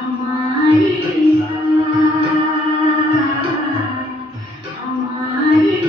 हमारे साथ, हमारे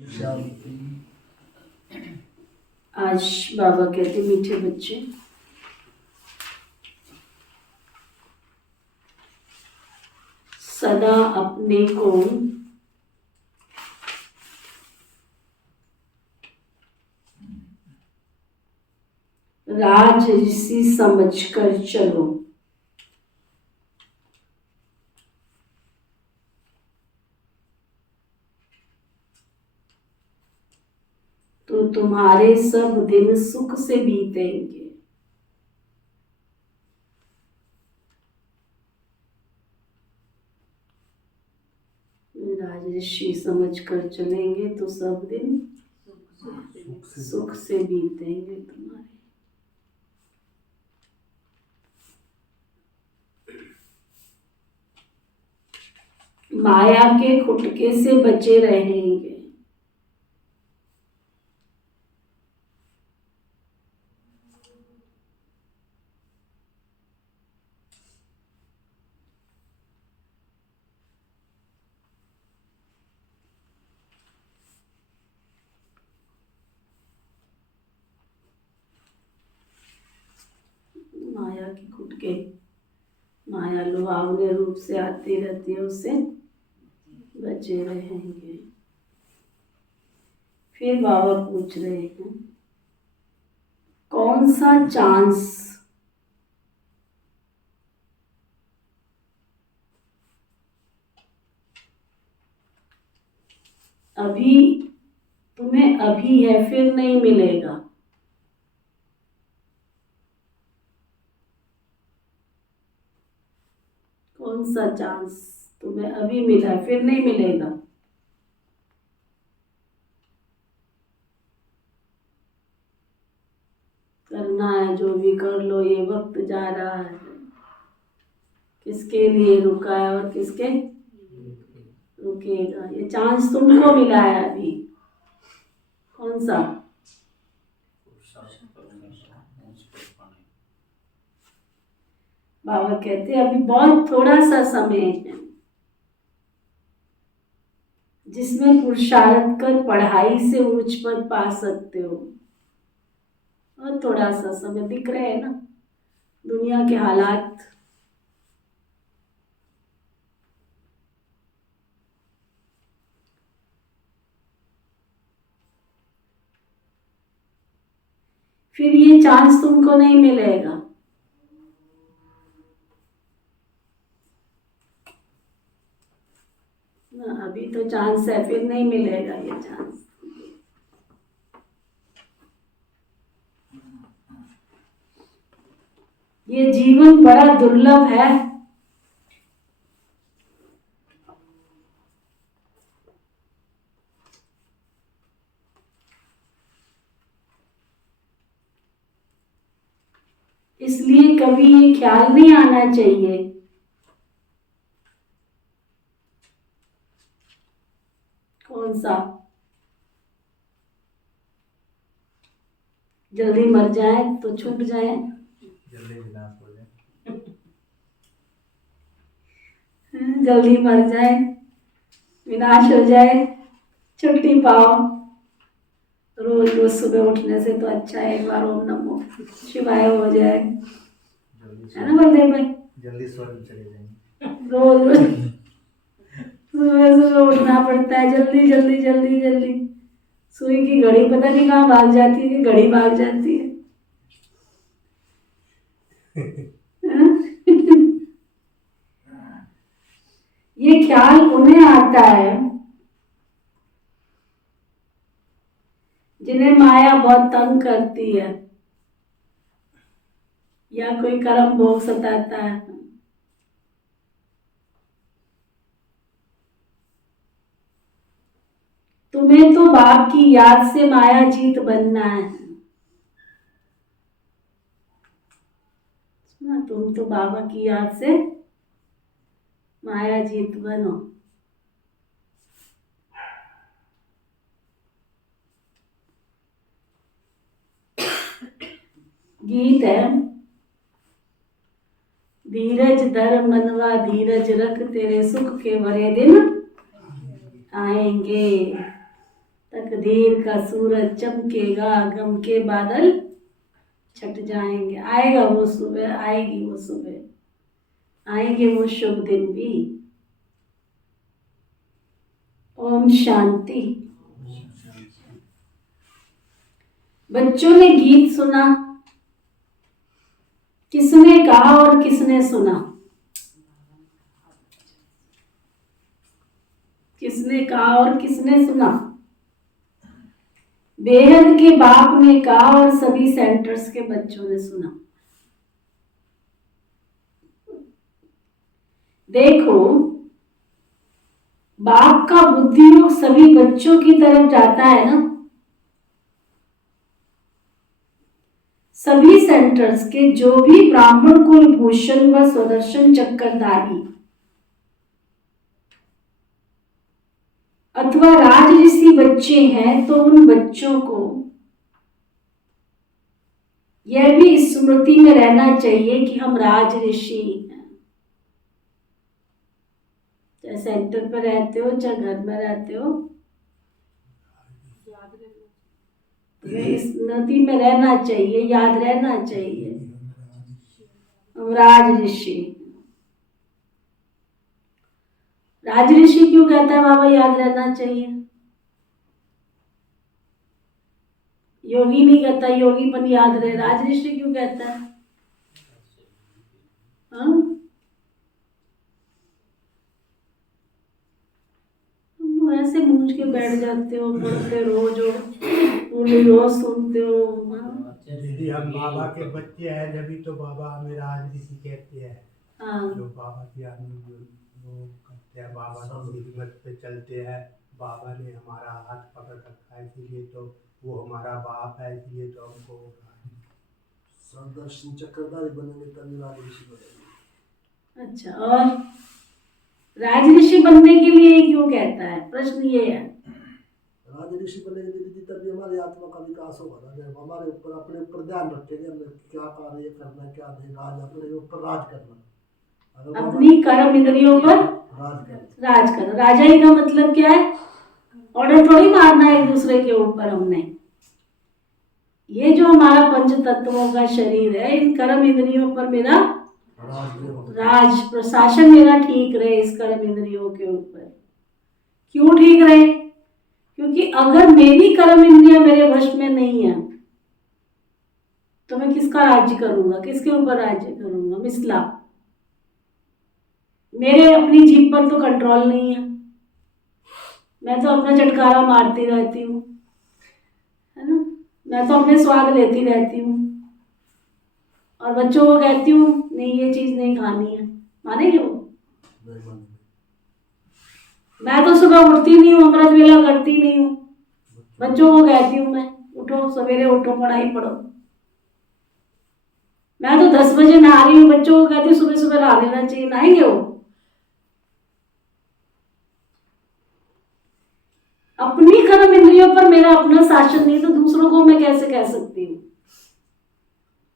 शांति। आज बाबा कहते मीठे बच्चे, सदा अपने को राज ऋषि समझकर चलो। तो तुम्हारे सब दिन सुख से बीतेंगे। राज ऋषि समझकर चलेंगे तो सब दिन सुख से बीतेंगे तुम्हारे। माया के खुटके से बचे रहेंगे। माया की खुटके, माया लुभावने रूप से आती रहती है, उससे बचे रहेंगे। फिर बाबा पूछ रहे हैं, कौन सा चांस अभी तुम्हें अभी है, फिर नहीं मिलेगा। कौन सा चांस तुम्हें अभी मिला है, फिर नहीं मिलेगा। करना है जो भी कर लो, ये वक्त जा रहा है। किसके लिए रुका है और किसके रुकेगा। ये चांस तुमको मिला है अभी। कौन सा? बाबा कहते हैं अभी बहुत थोड़ा सा समय है जिसमें पुरुषार्थ कर पढ़ाई से उच्च पद पा सकते हो। और थोड़ा सा समय दिख रहे हैं ना दुनिया के हालात। फिर ये चांस तुमको नहीं मिलेगा। ना, अभी तो चांस है, फिर नहीं मिलेगा ये चांस। ये जीवन बड़ा दुर्लभ है। इसलिए कभी ये ख्याल नहीं आना चाहिए कौन सा जल्दी मर जाए तो छूट जाए, जल्दी विनाश हो जाए। जल्दी मर जाए, विनाश हो जाए, छुट्टी पाओ। रोज रोज सुबह उठने से तो अच्छा है एक बार ओम नमो शिवाय हो जाए, है ना बलदेव भाई। जल्दी स्वर्ग चले जाएंगे। रोज रोज सुबह सुबह उठना पड़ता है, जल्दी जल्दी जल्दी जल्दी। सुई की घड़ी पता नहीं कहाँ भाग जाती है, कि घड़ी भाग जाती है। ये ख्याल उन्हें आता है जिन्हें माया बहुत तंग करती है या कोई कर्म भोग सताता है। तुम्हें तो बाप की याद से माया जीत बनना है ना। तुम तो बाबा की याद से माया जीत बनो। गीत है, धीरज धर मनवा धीरज रख, तेरे सुख के भरे दिन आएंगे। तकदीर का सूरज चमकेगा, गम के बादल छट जाएंगे। आएगा वो सुबह, आएगी वो सुबह, आएंगे वो शुभ दिन भी। ओम शांति। बच्चों ने गीत सुना, किसने कहा और किसने सुना? किसने कहा और किसने सुना? बेहद के बाप ने कहा और सभी सेंटर्स के बच्चों ने सुना। देखो, बाप का बुद्धियोग सभी बच्चों की तरफ जाता है ना। सभी सेंटर्स के जो भी ब्राह्मण कुलभूषण व स्वदर्शन चक्रधारी अथवा राजऋषि बच्चे हैं, तो उन बच्चों को यह भी स्मृति में रहना चाहिए कि हम राजऋषि हैं। चाहे सेंटर पर रहते हो, चाहे घर में रहते हो, तुम्हें स्मृति में रहना चाहिए, याद रहना चाहिए, हम राजऋषि। राजऋषि क्यों कहता है बाबा याद रहना चाहिए? योगी नहीं कहता योगीपन याद रहे, राजऋषि क्यों कहता है? हाँ, तुम ऐसे मूंझ के बैठ जाते हो, पढ़ते रोज हो, पूरी रोज सुनते हो। दीदी हम बाबा के बच्चे हैं, जभी तो बाबा हमें राजऋषि कहते हैं। हाँ, जो बाबा की आदमी वो करते हैं, बाबा की हिम्मत पे चलते हैं। बाबा ने हमारा हाथ पकड़ रखा है, इसीलिए तो वो हमारा बाप है, इसलिए तो हमको स्वदर्शन चक्रधारी बनेंगे तभी राजऋषि बनेंगे। अच्छा, और राजऋषि बनने के लिए क्यों कहता है? प्रश्न ये है। राजऋषि बनेंगे दीदी तभी हमारी आत्मा का विकास होगा ना। जब हमारे ऊपर अपने ऊपर ध्यान रखेंगे, हमें क्या कार्य करना, क्या नहीं, राज अपने ऊपर राज करना, अपनी कर्म इंद्रियों पर राज करना। राजाई का मतलब क्या है? ऑर्डर थोड़ी मारना है एक दूसरे के ऊपर हमने। ये जो हमारा पंच तत्वों का शरीर है, इन कर्म इंद्रियों पर मेरा राज प्रशासन मेरा ठीक रहे। इस कर्म इंद्रियों के ऊपर क्यों ठीक रहे? क्योंकि अगर मेरी कर्म इंद्रियां मेरे वश में नहीं है तो मैं किसका राज्य करूंगा? किसके ऊपर राज्य करूंगा? मिसला। मेरे अपनी जीभ पर तो कंट्रोल नहीं है, मैं तो अपना चटकारा मारती रहती हूँ, है ना। मैं तो अपने स्वाद लेती रहती हूँ और बच्चों को कहती हूँ नहीं ये चीज नहीं खानी है। मानेंगे वो? मैं तो सुबह उठती नहीं हूँ, अमृत वेला करती नहीं हूँ, बच्चों को कहती हूँ मैं उठो, सवेरे उठो, पढ़ाई पढ़ो। मैं तो 10 बजे नहा रही हूँ, बच्चों को कहती हूँ सुबह सुबह नहा लेना चाहिए। नहाएंगे वो? अपनी कर्म इंद्रियों पर मेरा अपना शासन नहीं तो दूसरों को मैं कैसे कह सकती हूँ?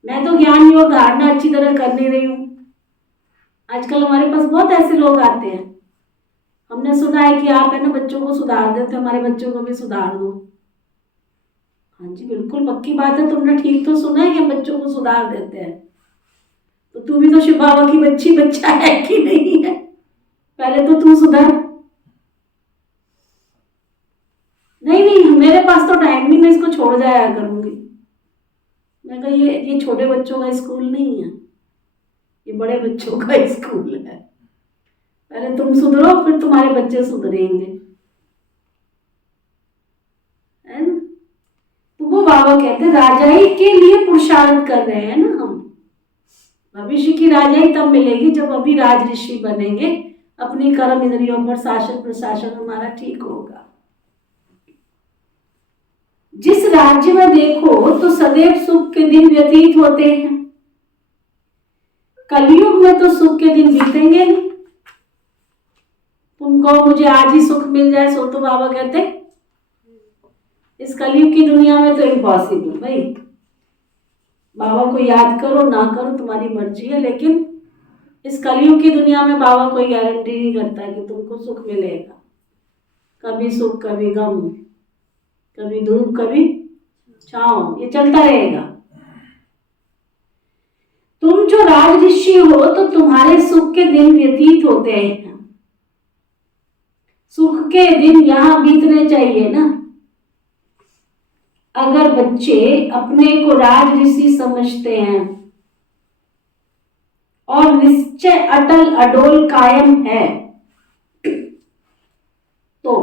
मैं तो ज्ञान योग धारणा अच्छी तरह कर नहीं रही हूँ। आजकल हमारे पास बहुत ऐसे लोग आते हैं, हमने सुना है कि आप है ना बच्चों को सुधार देते, हमारे बच्चों को भी सुधार दो। हाँ जी, बिल्कुल पक्की बात है, तुमने ठीक तो सुना है कि हम बच्चों को सुधार देते हैं। तो तू भी तो शिव बाबा की बच्चा है कि नहीं है? पहले तो तू सुधर। नहीं, मेरे पास तो टाइम नहीं, मैं इसको छोड़ जाया करूंगी। मैं कहा ये छोटे बच्चों का स्कूल नहीं है, ये बड़े बच्चों का स्कूल है। पहले तुम सुधरो, फिर तुम्हारे बच्चे सुधरेंगे, है ना। तो वो बाबा कहते राजाई के लिए पुरुषार्थ कर रहे हैं ना हम। भविष्य की राजाई तब मिलेगी जब अभी राजऋषि बनेंगे, अपनी कर्म इंद्रियों पर शासन प्रशासन हमारा ठीक होगा। जिस राज्य में देखो तो सदैव सुख के दिन व्यतीत होते हैं, कलयुग में तो सुख के दिन बीतेंगे नहीं। तुमको मुझे आज ही सुख मिल जाए सो तो बाबा कहते इस कलयुग की दुनिया में तो इम्पॉसिबल। भाई बाबा को याद करो ना करो तुम्हारी मर्जी है, लेकिन इस कलयुग की दुनिया में बाबा कोई गारंटी नहीं करता कि तुमको सुख मिलेगा। कभी सुख कभी गम, कभी धूप कभी छांव, ये चलता रहेगा। तुम जो राज ऋषि हो तो तुम्हारे सुख के दिन व्यतीत होते हैं। सुख के दिन यहां बीतने चाहिए ना। अगर बच्चे अपने को राज ऋषि समझते हैं और निश्चय अटल अडोल कायम है, तो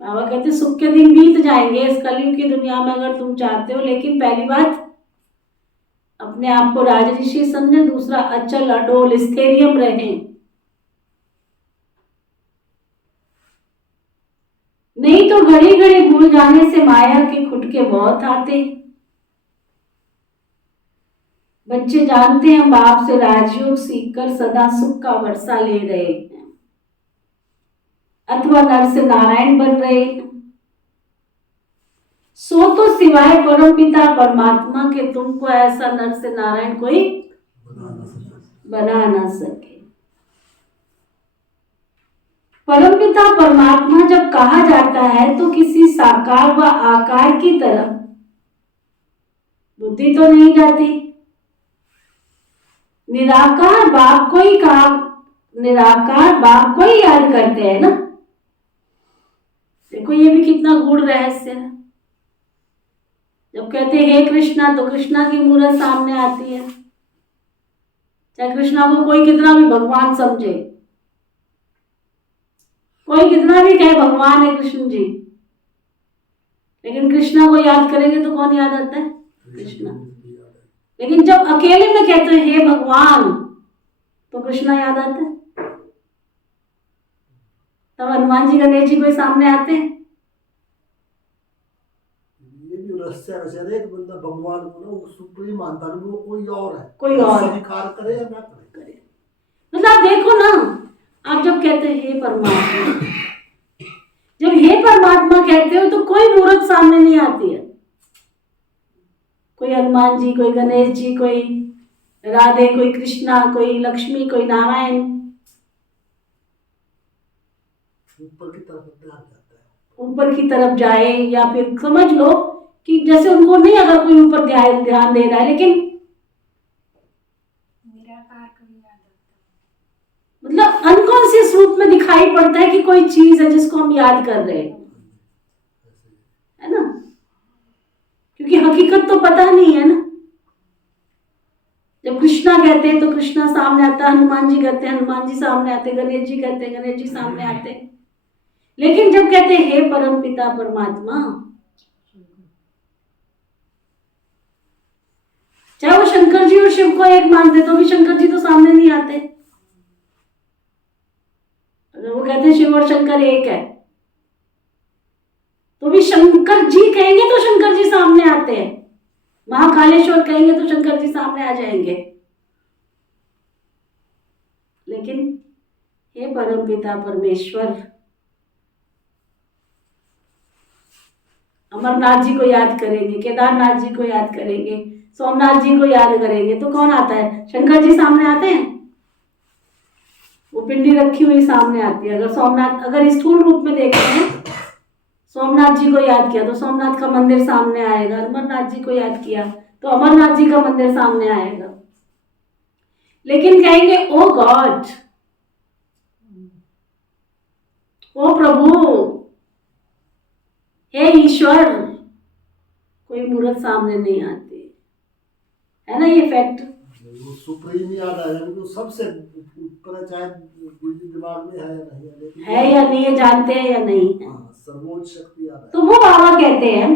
बाबा कहते सुख के दिन बीत जाएंगे इस कलयुग की दुनिया में अगर तुम चाहते हो। लेकिन पहली बात, अपने आप को राज ऋषि समझे। दूसरा, अचल अडोल स्थैर्यम रहें। नहीं तो घड़ी घड़ी भूल जाने से माया के खुटके बहुत आते। बच्चे जानते हैं बाप से राजयोग सीखकर सदा सुख का वर्षा ले रहे हैं अथवा नर से नारायण बन रहे हैं। सो तो सिवाय परमपिता परमात्मा के तुमको ऐसा नर से नारायण कोई बना ना सके। परमपिता परमात्मा जब कहा जाता है तो किसी साकार व आकार की तरफ बुद्धि तो नहीं जाती। निराकार बाप को ही निराकार बाप को ही याद करते हैं ना। देखो ये भी कितना गूढ़ रहस्य है। जब कहते हैं हे कृष्णा तो कृष्णा की मूर्त सामने आती है। चाहे कृष्णा को कोई कितना भी भगवान समझे, कोई कितना भी कहे भगवान है कृष्ण जी, लेकिन कृष्णा को याद करेंगे तो कौन याद आता है? कृष्णा। लेकिन जब अकेले में कहते हैं हे भगवान तो कृष्णा याद आता है। तब हनुमान जी गणेश जी कोई सामने आते हैं। ये भी रहस्य है। एक बंदा भगवान को ना वो सुप्रीम मानता है, वो कोई और है, कोई और स्वीकार करे या ना करे। मतलब देखो ना, आप जब कहते हैं हे परमात्मा, जब हे परमात्मा कहते हो तो कोई मूर्त सामने नहीं आती है। कोई हनुमान जी, कोई गणेश जी, कोई राधे, कोई कृष्णा, कोई लक्ष्मी, कोई नारायण। ऊपर की तरफ ध्यान जाता है, ऊपर की तरफ जाए, या फिर समझ लो कि जैसे उनको नहीं अगर कोई ऊपर ध्यान दे रहा है, लेकिन मतलब अनकॉन्शियस रूप में दिखाई पड़ता है कि कोई चीज है जिसको हम याद कर रहे हैं, है ना। क्योंकि हकीकत तो पता नहीं है ना। जब कृष्णा कहते हैं तो कृष्णा सामने आता है, हनुमान जी कहते हैं हनुमान जी सामने आते, गणेश जी कहते हैं गणेश जी सामने आते। लेकिन जब कहते हैं हे परम पिता परमात्मा, चाहे वो शंकर जी और शिव को एक मानते तो भी शंकर जी तो सामने नहीं आते। अगर वो कहते हैं शिव और शंकर एक है तो भी शंकर जी कहेंगे तो शंकर जी सामने आते हैं। महाकालेश्वर कहेंगे तो शंकर जी सामने आ जाएंगे। लेकिन हे परम पिता परमेश्वर, अमरनाथ जी को याद करेंगे, केदारनाथ जी को याद करेंगे, सोमनाथ जी को याद करेंगे तो कौन आता है? शंकर जी सामने आते हैं। वो पिंडी रखी हुई सामने आती है। अगर सोमनाथ, अगर स्थूल रूप में देखते हैं, सोमनाथ जी को याद किया तो सोमनाथ का मंदिर सामने आएगा। अमरनाथ जी को याद किया तो अमरनाथ जी का मंदिर सामने आएगा। लेकिन कहेंगे ओ गॉड, ओ प्रभु, हे ईश्वर, कोई मूर्त सामने नहीं आती, है ना। ये फैक्ट वो सुप्रीम याद आ जाए, वो सबसे ऊपर, चाहे दिमाग में है या नहीं है, लेकिन है या नहीं है, जानते हैं या नहीं है, सर्वोच्च शक्ति याद है। तो वो बाबा कहते हैं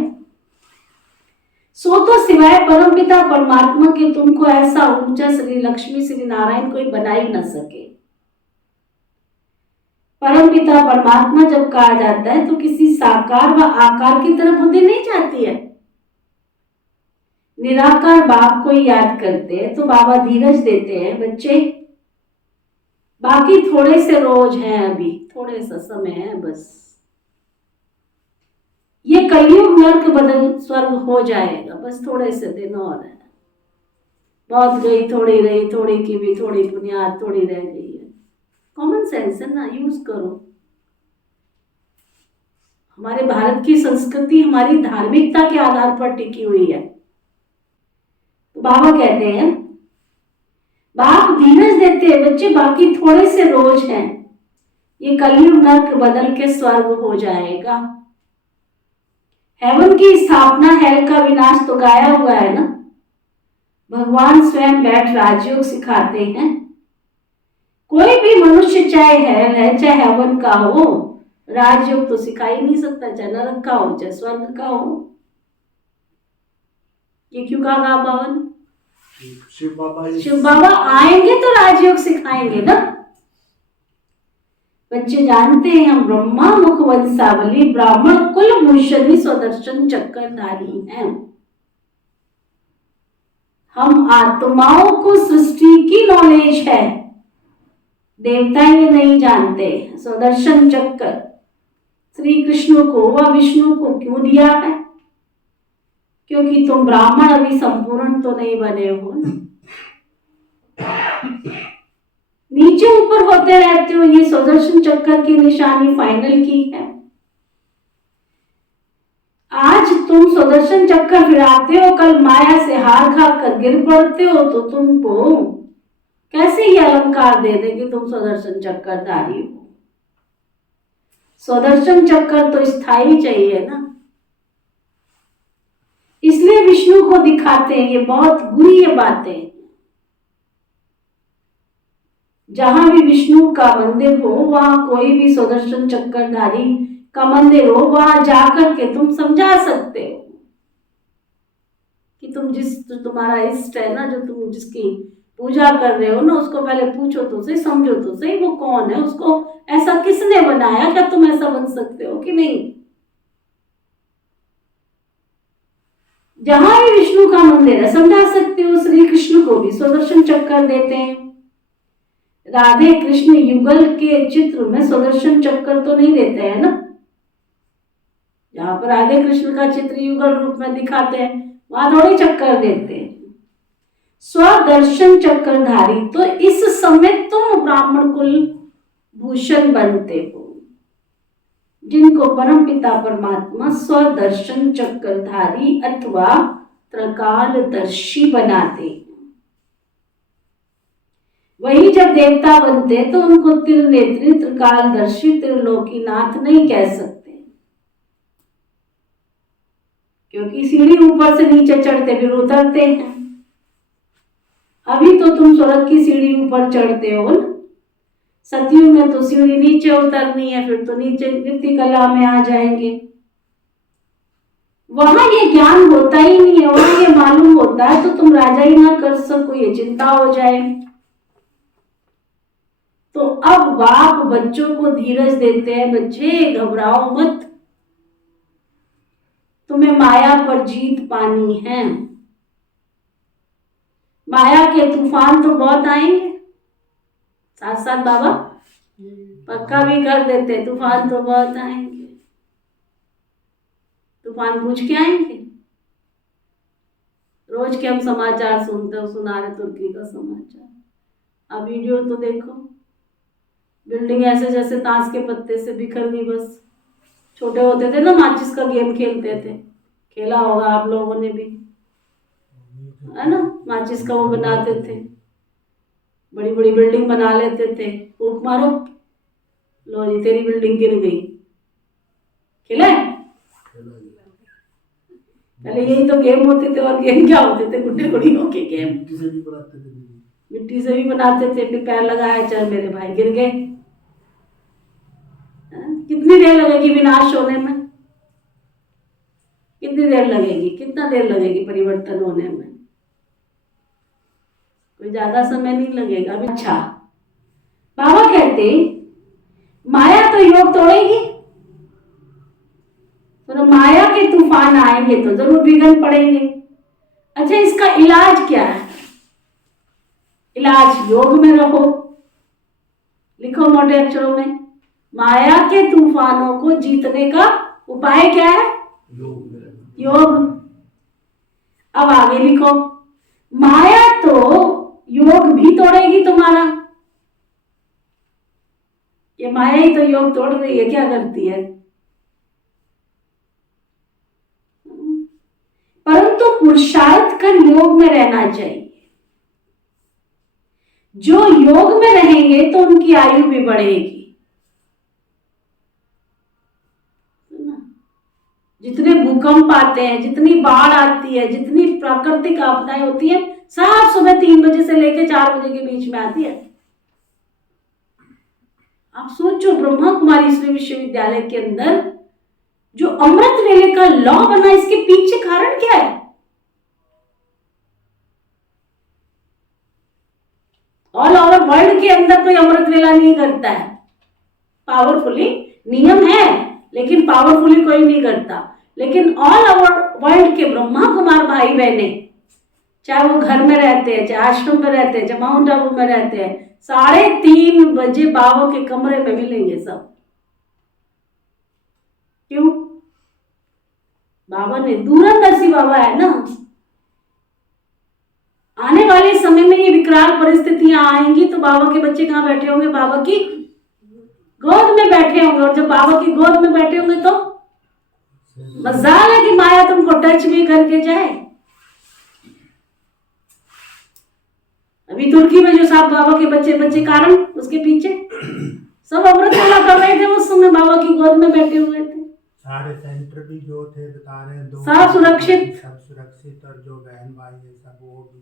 सो तो सिवाय परमपिता परमात्मा के तुमको ऐसा ऊंचा श्री लक्ष्मी श्री नारायण कोई बना ही न सके। परमपिता परमात्मा जब कहा जाता है तो किसी साकार व आकार की तरफ बुद्धि नहीं जाती है। निराकार बाप को ही याद करते हैं तो बाबा धीरज देते हैं, बच्चे बाकी थोड़े से रोज हैं, अभी थोड़े सा समय है बस। ये कलयुग नर्क बदल स्वर्ग हो जाएगा, बस थोड़े से दिन और है। बहुत गई थोड़ी रही, थोड़ी की भी थोड़ी बुनियाद थोड़ी रह गई है। कॉमन सेंस है ना, यूज करो। हमारे भारत की संस्कृति हमारी धार्मिकता के आधार पर टिकी हुई है। तो बाबा कहते हैं, बाप धीरज देते हैं, बच्चे बाकी थोड़े से रोज हैं, ये कलयुग नर्क बदल के स्वर्ग हो जाएगा। हेवन की स्थापना, हेल का विनाश तो गाया हुआ है ना। भगवान स्वयं बैठ राजयोग सिखाते हैं। कोई भी मनुष्य चाहे हेल है चाहे हेवन का हो, राजयोग तो सिखा ही नहीं सकता, चाहे नरक का हो चाहे स्वर्ग का हो। ये क्यों कहा बाबा? शिव बाबा आएंगे तो राजयोग सिखाएंगे ना। बच्चे जानते हैं हम ब्रह्मा मुख वंशावली ब्राह्मण कुल भूषणी स्वदर्शन चक्रधारी हैं। हम आत्माओं को सृष्टि की नॉलेज है, देवता ये नहीं जानते। स्वदर्शन चक्र श्री कृष्ण को व विष्णु को क्यों दिया है? क्योंकि तुम ब्राह्मण अभी संपूर्ण तो नहीं बने हो ना, नीचे ऊपर होते रहते हो। ये सुदर्शन चक्र की निशानी फाइनल की है। आज तुम सुदर्शन चक्र फिराते हो, कल माया से हार खा कर गिर पड़ते हो, तो तुमको कैसे ये अलंकार दे दे कि तुम सुदर्शन चक्रधारी हो? सुदर्शन चक्र तो स्थायी चाहिए ना, इसलिए विष्णु को दिखाते हैं। ये बहुत बुरी बातें। जहां भी विष्णु का मंदिर हो वहां कोई भी सुदर्शन चक्रधारी का मंदिर हो, वहां जाकर के तुम समझा सकते हो कि तुम जो तुम्हारा इष्ट है ना, जो तुम जिसकी पूजा कर रहे हो ना, उसको पहले पूछो तो सही, समझो तो सही वो कौन है, उसको ऐसा किसने बनाया, क्या तुम ऐसा बन सकते हो कि नहीं। जहां भी विष्णु का मंदिर है समझा सकते हो। श्री कृष्ण को भी सुदर्शन चक्र देते हैं। राधे कृष्ण युगल के चित्र में सुदर्शन चक्र तो नहीं देते हैं ना। जहां पर राधे कृष्ण का चित्र युगल रूप में दिखाते हैं वहां थोड़ी चक्कर देते हैं। स्वदर्शन चक्रधारी, तो इस समय तुम ब्राह्मण कुल भूषण बनते हो, जिनको परमपिता परमात्मा स्वदर्शन चक्रधारी अथवा त्रकालदर्शी बनाते। वही जब देवता बनते तो उनको त्रिनेत्री त्रिकालदर्शी त्रिलोकीनाथ नहीं कह सकते, क्योंकि सीढ़ी ऊपर से नीचे चढ़ते फिर उतरते हैं। अभी तो तुम स्वर्ग की सीढ़ी ऊपर चढ़ते हो ना, सतयुग में तो सीढ़ी नीचे उतरनी है, फिर तो नीचे कीर्ति कला में आ जाएंगे। वहां ये ज्ञान होता ही नहीं है। वहां ये मालूम होता है तो तुम राजा ही ना कर सको, ये चिंता हो जाए। तो अब बाप बच्चों को धीरज देते हैं, बच्चे घबराओ मत, तुम्हें माया पर जीत पानी है। माया के तूफान तो बहुत आएंगे, साथ साथ बाबा पक्का भी कर देते, तूफान तो बहुत आएंगे। तूफान पूछ के आएंगे। रोज के हम समाचार सुनते हो, सुना रहे तुर्की का समाचार। अब वीडियो तो देखो, बिल्डिंग ऐसे जैसे ताश के पत्ते से बिखर गई। बस छोटे होते थे ना माचिस का गेम खेलते थे, खेला होगा आप लोगों ने भी, है ना। माचिस का वो बनाते थे, बड़ी बड़ी बिल्डिंग बना लेते थे। फूंक मारो, लो जी तेरी बिल्डिंग गिर गई। खेला है? पहले यही तो गेम होते थे। और गेम क्या होते थे? गुड्डे गुड़ियों के गेम। मिट्टी से भी बनाते थे। फिर पैर लगाया, चल मेरे भाई गिर गए। कितनी देर लगेगी विनाश होने में? कितनी देर लगेगी? कितना देर लगेगी परिवर्तन होने में? कोई ज्यादा समय नहीं लगेगा। अच्छा, बाबा कहते माया तो योग तोड़ेगी, तो माया के तूफान आएंगे तो जरूर विघ्न पड़ेंगे। अच्छा, इसका इलाज क्या है? इलाज योग में रहो। लिखो मोटे अक्षरों में, माया के तूफानों को जीतने का उपाय क्या है? योग। अब आगे लिखो, माया तो योग भी तोड़ेगी तुम्हारा। ये माया ही तो योग तोड़ रही है। क्या करती है? पुरुषार्थ कर योग में रहना चाहिए। जो योग में रहेंगे तो उनकी आयु भी बढ़ेगी। जितने भूकंप आते हैं, जितनी बाढ़ आती है, जितनी प्राकृतिक आपदाएं होती है, सब सुबह 3 बजे से लेकर 4 बजे के बीच में आती है। आप सोचो, ब्रह्मा कुमारी ईश्वरी विश्वविद्यालय के अंदर जो अमृत वेले का लॉ बना, इसके पीछे कारण क्या है? ऑल ओवर वर्ल्ड के अंदर कोई अमृत वेला नहीं करता है। पावरफुली नियम है, लेकिन पावरफुली कोई नहीं करता। लेकिन ऑल ओवर वर्ल्ड के ब्रह्मा कुमार भाई बहने, चाहे वो घर में रहते हैं, चाहे आश्रम में रहते हैं, चाहे माउंट आबू में रहते हैं, 3:30 बजे बाबा के कमरे में मिलेंगे सब। क्यों? बाबा ने दूरंदर्शी बाबा है ना। आने वाले समय में ये विकराल परिस्थितियां आएंगी तो बाबा के बच्चे कहाँ बैठे होंगे? बाबा की गोद में बैठे होंगे। और जब बाबा की गोद में बैठे होंगे तो मजाल है कि माया तुमको टच भी करके जाए। अभी तुर्की में जो साहब बाबा के बच्चे कारण उसके पीछे सब अमृत वेला कर रहे थे, उस समय बाबा की गोद में बैठे हुए थे। सारे सेंटर भी जो थे बता रहे हैं, सब सुरक्षित, और जो बहन भाई है सब वो भी।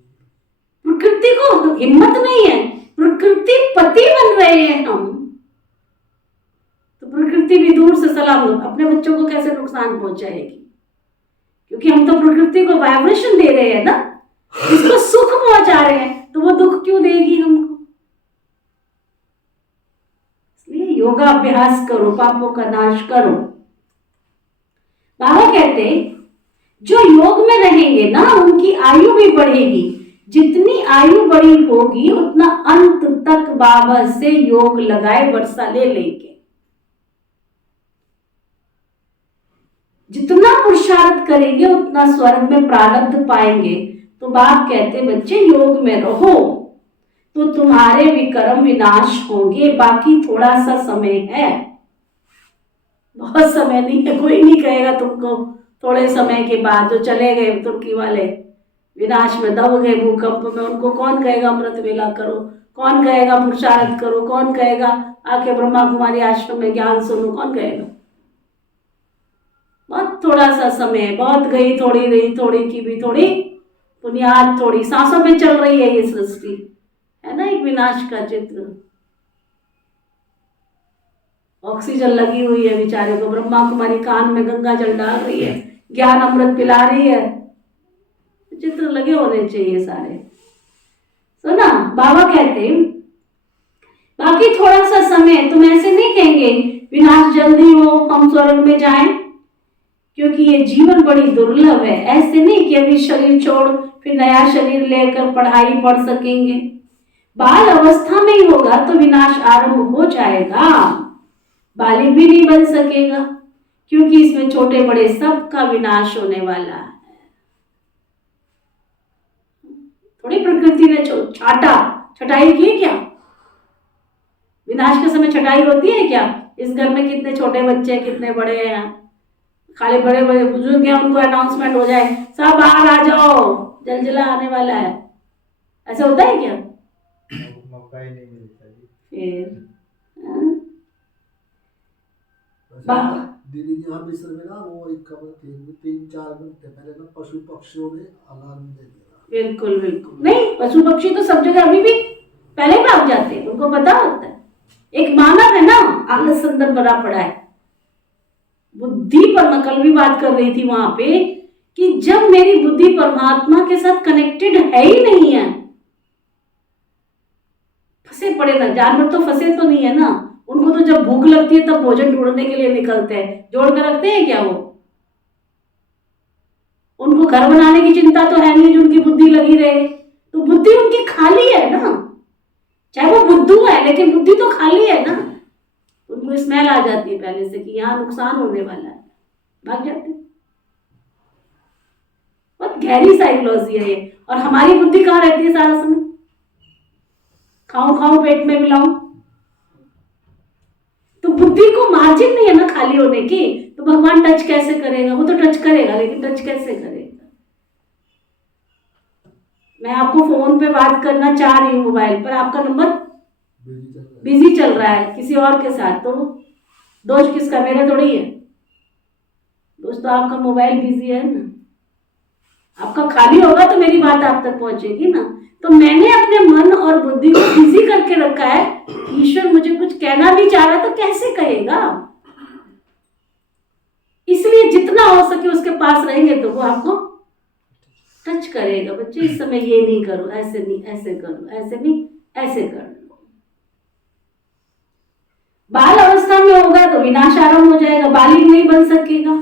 प्रकृति को हिम्मत नहीं है, प्रकृति पति बन रहे हैं हम, तो प्रकृति भी दूर से सलाम लो। अपने बच्चों को कैसे नुकसान पहुंचाएगी? क्योंकि हम तो प्रकृति को वाइब्रेशन दे रहे हैं ना, इसको सुख पहुंचा रहे हैं, तो वो दुख क्यों देगी हमको? इसलिए योगा अभ्यास करो, पापों का नाश करो। बाबा कहते जो योग में रहेंगे ना, उनकी आयु भी बढ़ेगी। जितनी आयु बड़ी होगी उतना अंत तक बाबा से योग लगाए वर्षा ले लेंगे। जितना पुरुषार्थ करेंगे उतना स्वर्ग में प्रारब्ध पाएंगे। तो बाप कहते बच्चे योग में रहो तो तुम्हारे विकर्म विनाश होंगे। बाकी थोड़ा सा समय है, बहुत समय नहीं है। कोई नहीं कहेगा तुमको थोड़े समय के बाद जो चले गए तुर्की वाले विनाश में दब गए भूकंप में, उनको कौन कहेगा अमृत वेला करो? कौन कहेगा पुरुषार्थ करो? कौन कहेगा आके ब्रह्मा कुमारी आश्रम में ज्ञान सुनो? कौन कहेगा? बहुत थोड़ा सा समय, बहुत गई थोड़ी रही, थोड़ी की भी थोड़ी बुनियाद, थोड़ी सांसों में चल रही है ये सृष्टि, है ना, एक विनाश का चित्र। ऑक्सीजन लगी हुई है बेचारे को, ब्रह्मा कुमारी कान में गंगा जल डाल रही है, ज्ञान अमृत पिला रही है। चित्र लगे होने चाहिए सारे। सुना, बाबा कहते बाकी थोड़ा सा समय, तुम ऐसे नहीं कहेंगे विनाश जल्दी हो हम स्वर्ग में जाएं, क्योंकि ये जीवन बड़ी दुर्लभ है। ऐसे नहीं कि अभी शरीर छोड़ फिर नया शरीर लेकर पढ़ाई पढ़ सकेंगे। बाल अवस्था में ही होगा तो विनाश आरंभ हो जाएगा, बालिक भी नहीं बन सकेगा, क्योंकि इसमें छोटे बड़े सबका विनाश होने वाला है। थोड़ी प्रकृति ने छटाई की क्या? विनाश के समय छटाई होती है क्या? इस घर में कितने छोटे बच्चे हैं, कितने बड़े हैं, खाली बड़े बड़े बुजुर्ग हैं, उनको अनाउंसमेंट हो जाए सब बाहर आ जाओ जलजिला आने वाला है, ऐसा होता है क्या? मौका ही नहीं मिलता जी। फिर दीदी जी यहाँ मिस्र में ना वो एक खबर थी, 3-4 घंटे पहले ना पशु पक्षियों ने अलार्म दे दिया। बिल्कुल बिल्कुल नहीं, पशु पक्षी तो सब जगह अभी भी पहले भाग जाते हैं, उनको पता होता है। एक मानव है ना, आलस अंदर भरा पड़ा है, बुद्धि पर। मैं कल भी बात कर रही थी वहां पे कि जब मेरी बुद्धि परमात्मा के साथ कनेक्टेड है ही नहीं है, फंसे पड़े ना। जानवर तो फंसे तो नहीं है ना, उनको तो जब भूख लगती है तब भोजन ढूंढने के लिए निकलते हैं। जोड़ कर रखते हैं क्या वो? उनको घर बनाने की चिंता तो है नहीं जो उनकी बुद्धि लगी रहे। तो बुद्धि उनकी खाली है ना, चाहे वो बुद्धू है लेकिन बुद्धि तो खाली है ना। उनको स्मेल आ जाती है पहले से कि यहाँ नुकसान होने वाला है, भाग जाते हैं। बहुत गहरी साइकोलॉजी है ये। और हमारी बुद्धि कहाँ रहती है सारा समय? खाऊं खाऊं पेट में मिलाऊं। तो बुद्धि को मार्जिन नहीं है ना खाली होने की, तो भगवान टच कैसे करेगा? वो तो टच करेगा लेकिन टच कैसे करेगा? मैं आपको फोन पे बात करना चाह रही हूँ मोबाइल पर, आपका नंबर बिजी चल रहा है। बिजी चल रहा है किसी और के साथ, तो दोष किसका, मेरा थोड़ी है दोस्त, तो आपका मोबाइल बिजी है ना। आपका खाली होगा तो मेरी बात आप तक पहुंचेगी ना। तो मैंने अपने मन और बुद्धि को बिजी करके रखा है। ईश्वर मुझे कुछ कहना भी चाह रहा तो कैसे कहेगा, इसलिए जितना हो सके उसके पास रहेंगे तो वो आपको टच करेगा। बच्चे इस समय ये नहीं करो, ऐसे नहीं, ऐसे करो, ऐसे नहीं, ऐसे कर लो। बाल अवस्था में होगा तो विनाश आरंभ हो जाएगा, बालिग नहीं बन सकेगा,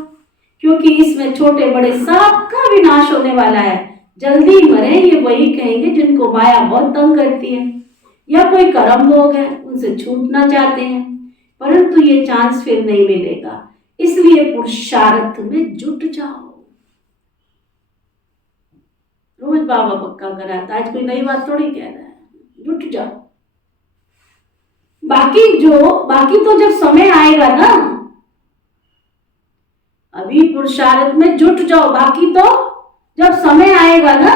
क्योंकि इसमें छोटे बड़े सबका विनाश होने वाला है। जल्दी मरे ये वही कहेंगे जिनको माया बहुत तंग करती है, या कोई कर्म भोग है उनसे छूटना चाहते हैं, परंतु ये चांस फिर नहीं मिलेगा। इसलिए पुरुषार्थ में जुट जाओ। रोज बाबा पक्का कराता, आज कोई नई बात थोड़ी कह रहा है, जुट जाओ। बाकी तो जब समय आएगा ना, अभी पुरुषार्थ में जुट जाओ, बाकी तो जब समय आएगा ना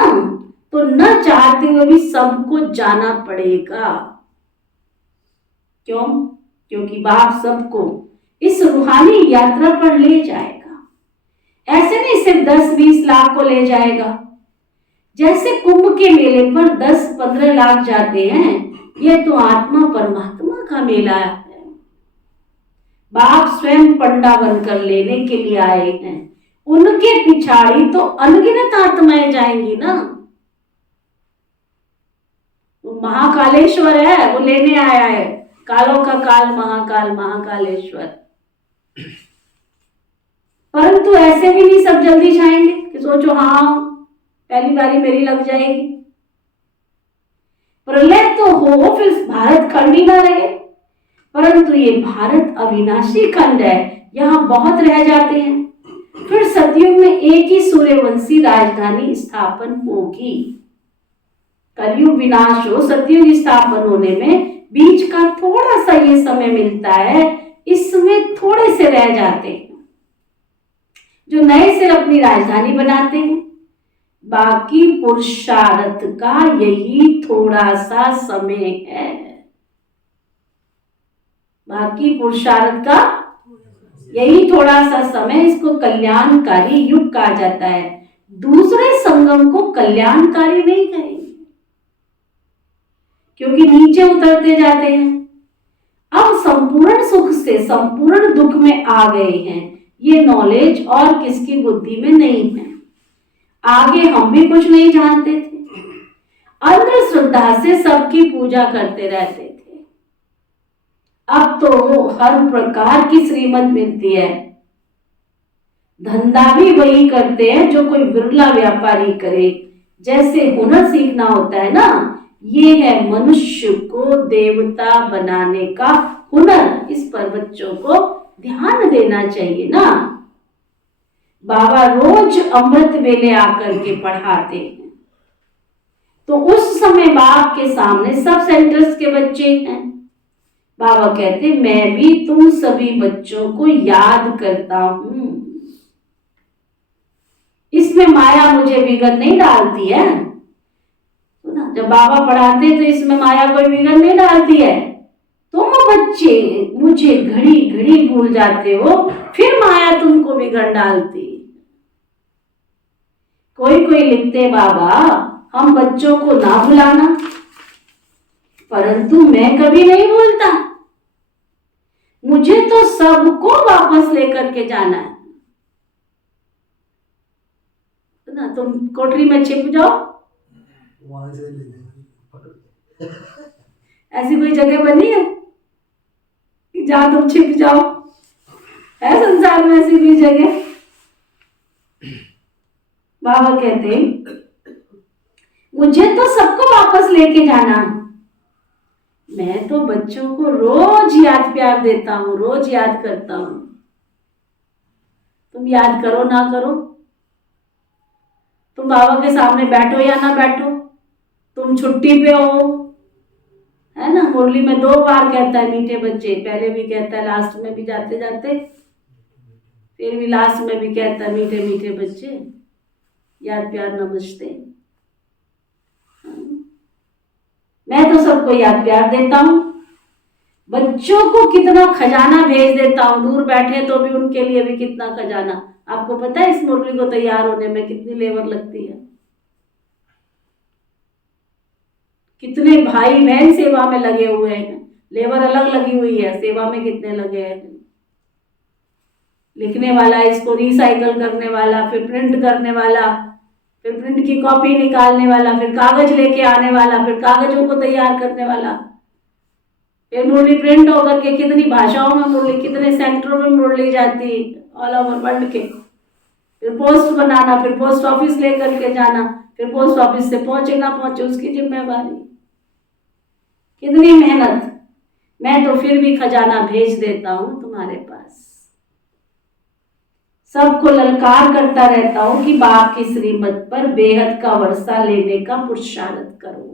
तो न चाहते हुए भी सबको जाना पड़ेगा। क्यों? क्योंकि बाप सबको इस रूहानी यात्रा पर ले जाएगा। ऐसे नहीं सिर्फ 10-20 लाख को ले जाएगा। जैसे कुंभ के मेले पर 10-15 लाख जाते हैं, ये तो आत्मा परमात्मा का मेला है। बाप स्वयं पंडा बनकर लेने के लिए आए हैं, उनके पिछाड़ी तो अनगिनत आत्माएं जाएंगी ना। वो महाकालेश्वर है, वो लेने आया है, कालों का काल महाकाल महाकालेश्वर। परंतु ऐसे भी नहीं सब जल्दी जाएंगे कि सोचो हाँ पहली बारी मेरी लग जाएगी। प्रलय तो हो, फिर भारत खंड ही ना रहे। परंतु ये भारत अविनाशी खंड है, यहाँ बहुत रह जाते हैं। फिर सतयुग में एक ही सूर्यवंशी राजधानी स्थापन होगी। कलयुग विनाश हो, सतयुग स्थापन होने में बीच का थोड़ा सा ये समय मिलता है, इसमें थोड़े से रह जाते हैं जो नए सिर अपनी राजधानी बनाते हैं। बाकी पुरुषार्थ का यही थोड़ा सा समय है। बाकी पुरुषार्थ का यही थोड़ा सा समय, इसको कल्याणकारी युग कहा जाता है। दूसरे संगम को कल्याणकारी नहीं कहेंगे, क्योंकि नीचे उतरते जाते हैं। अब संपूर्ण सुख से संपूर्ण दुख में आ गए हैं, ये नॉलेज और किसकी बुद्धि में नहीं है। आगे हम भी कुछ नहीं जानते थे, अंधश्रद्धा से सबकी पूजा करते रहते थे। अब तो हर प्रकार की श्रीमत मिलती है, धंधा भी वही करते हैं जो कोई बिरला व्यापारी करे। जैसे हुनर सीखना होता है ना, ये है मनुष्य को देवता बनाने का हुनर। इस पर बच्चों को ध्यान देना चाहिए ना। बाबा रोज अमृत वेले आकर के पढ़ाते हैं, तो उस समय बाप के सामने सब सेंटर्स के बच्चे हैं। बाबा कहते मैं भी तुम सभी बच्चों को याद करता हूं। इसमें माया मुझे विघ्न नहीं डालती है। सुना, जब बाबा पढ़ाते तो इसमें माया कोई विघ्न नहीं डालती है। तुम बच्चे मुझे घड़ी घड़ी भूल जाते हो, फिर माया तुमको विघ्न डालती। कोई कोई लिखते बाबा हम बच्चों को ना भुलाना, परंतु मैं कभी नहीं भूलता। मुझे तो सबको वापस लेकर के जाना है ना। तुम कोठरी में छिप जाओ, वहां से ले जाएंगे। ऐसी कोई जगह बनी है कि जहां तुम छिप जाओ? है संसार में ऐसी कोई जगह? बाबा कहते मुझे तो सबको वापस लेके जाना। मैं तो बच्चों को रोज याद प्यार देता हूँ, रोज याद करता हूँ। तुम याद करो ना करो, तुम बाबा के सामने बैठो या ना बैठो, तुम छुट्टी पे हो, है ना। मुरली में 2 बार कहता है मीठे बच्चे, पहले भी कहता है, लास्ट में भी जाते जाते, फिर भी लास्ट में भी कहता है मीठे मीठे बच्चे, याद प्यार नमस्ते। मैं तो सबको याद प्यार देता हूँ, बच्चों को कितना खजाना भेज देता हूँ, दूर बैठे तो भी उनके लिए भी कितना खजाना। आपको पता है इस मुरली को तैयार होने में कितनी लेबर लगती है? कितने भाई बहन सेवा में लगे हुए हैं, लेबर अलग लगी हुई है, सेवा में कितने लगे हैं। लिखने वाला, इसको रिसाइकल करने वाला, फिर प्रिंट करने वाला, फिर प्रिंट की कॉपी निकालने वाला, फिर कागज लेके आने वाला, फिर कागजों को तैयार करने वाला, फिर मुरली प्रिंट होकर के कितनी भाषाओं में मुरली, कितने सेंटरों में मुरली जाती ऑल ओवर वर्ल्ड के, फिर पोस्ट बनाना, फिर पोस्ट ऑफिस लेकर के जाना, फिर पोस्ट ऑफिस से पहुंचे ना पहुंचे उसकी जिम्मेवारी, कितनी मेहनत। मैं तो फिर भी खजाना भेज देता हूं तुम्हारे पास। सबको ललकार करता रहता हूं कि बाप की श्रीमत पर बेहद का वर्षा लेने का पुरुषार्थ करो।